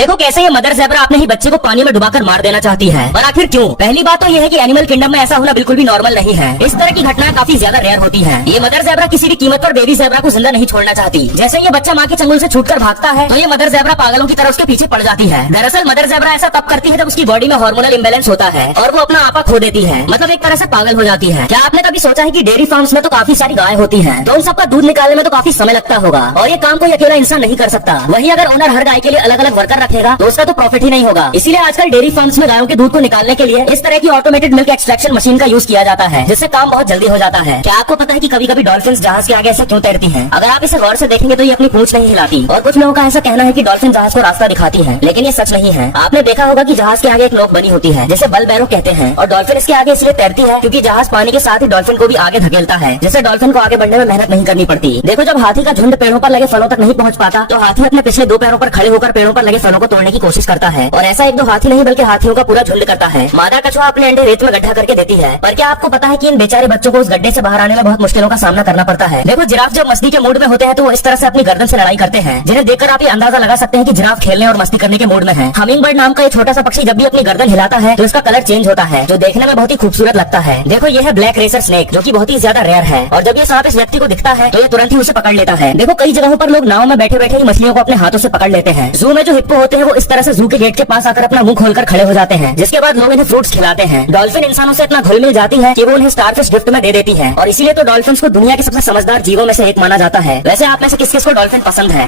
देखो कैसे ये मदर ज़ेब्रा अपने ही बच्चे को पानी में डुबाकर मार देना चाहती है, और आखिर क्यों? पहली बात तो ये है कि एनिमल किंगडम में ऐसा होना बिल्कुल भी नॉर्मल नहीं है। इस तरह की घटनाएं काफी ज्यादा रेयर होती हैं। ये मदर ज़ेब्रा किसी भी कीमत पर बेबी ज़ेब्रा को जिंदा नहीं छोड़ना चाहती। जैसे ये बच्चा माँ के चंगुल से छूटकर भागता है तो ये मदर ज़ेब्रा पागलों की तरह उसके पीछे पड़ जाती है। दरअसल मदर ज़ेब्रा ऐसा तब करती है जब उसकी बॉडी में हार्मोनल इम्बैलेंस होता है और वो अपना आपा खो देती है, मतलब एक तरह से पागल हो जाती है। क्या आपने कभी सोचा है कि डेयरी फार्म्स में तो काफी सारी गाय होती हैं, तो उन सबका दूध निकालने में तो काफी समय लगता होगा और ये काम कोई अकेला इंसान नहीं कर सकता। वहीं अगर ओनर हर गाय के लिए अलग अलग वर्कर रखेगा तो उसका तो प्रॉफिट ही नहीं होगा। इसीलिए आजकल डेयरी फार्म्स में गायों के दूध को निकालने के लिए इस तरह की ऑटोमेटेड मिल्क एक्सट्रैक्शन मशीन का यूज किया जाता है, जिससे काम बहुत जल्दी हो जाता है। क्या आपको पता है कि कभी कभी डॉल्फिन्स जहाज के आगे ऐसे क्यों तैरती हैं? अगर आप इसे गौर से देखेंगे तो ये अपनी पूंछ नहीं हिलाती, और कुछ लोगों का ऐसा कहना है कि डॉल्फिन जहाज को रास्ता दिखाती है, लेकिन ये सच नहीं है। आपने देखा होगा कि जहाज के आगे एक नोक बनी होती है जिसे बल बैरो कहते हैं, और डॉल्फिन इसके आगे इसलिए तैरती है क्योंकि जहाज पानी के साथ ही डॉल्फिन को भी आगे धकेलता है, जिससे डॉल्फिन को आगे बढ़ने में मेहनत नहीं करनी पड़ती। देखो जब हाथी का झुंड पेड़ों पर लगे फलों तक नहीं पहुंच पाता तो हाथी अपने पिछले दो पैरों पर खड़े होकर पेड़ों पर लगे फलों को तोड़ने की कोशिश करता है, और ऐसा एक दो हाथी नहीं बल्कि हाथियों का पूरा झुंड करता है। मादा कछुआ अपने अंडे रेत में गड्ढा करके देती है, पर क्या आपको पता है कि इन बेचारे बच्चों को उस गड्ढे से बाहर आने में बहुत मुश्किलों का सामना करना पड़ता है। देखो जिराफ जब मस्ती के मूड में होते हैं तो वो इस तरह से अपनी गर्दन से लड़ाई करते हैं, जिन्हें देखकर आप ये अंदाजा लगा सकते हैं कि जिराफ खेलने और मस्ती करने के मूड में है। हमिंग बर्ड नाम का ये छोटा सा पक्षी जब भी अपनी गर्दन हिलाता है तो इसका कलर चेंज होता है, जो देखने में बहुत ही खूबसूरत लगता है। देखो ये है ब्लैक रेसर स्नेक, जो कि बहुत ही ज्यादा रेयर है, और जब ये सांप इस व्यक्ति को दिखता है तो ये तुरंत ही उसे पकड़ लेता है। देखो कई जगहों पर लोग नाव में बैठे बैठे ही मछलियों को अपने हाथों से पकड़ लेते हैं। जू में जो हिप्पो होते हैं वो इस तरह से जू के गेट के पास आकर अपना मुंह खोलकर खड़े हो जाते हैं, जिसके बाद लोग इन्हें फ्रूट्स खिलाते हैं। डॉल्फिन इंसानों से इतना घुल मिल जाती है कि वो उन्हें स्टारफिश गिफ्ट में दे देती है, और इसीलिए तो डॉल्फिन को दुनिया के सबसे समझदार जीवों में से एक माना जाता है। वैसे आप में से किस किस को डॉल्फिन पसंद है?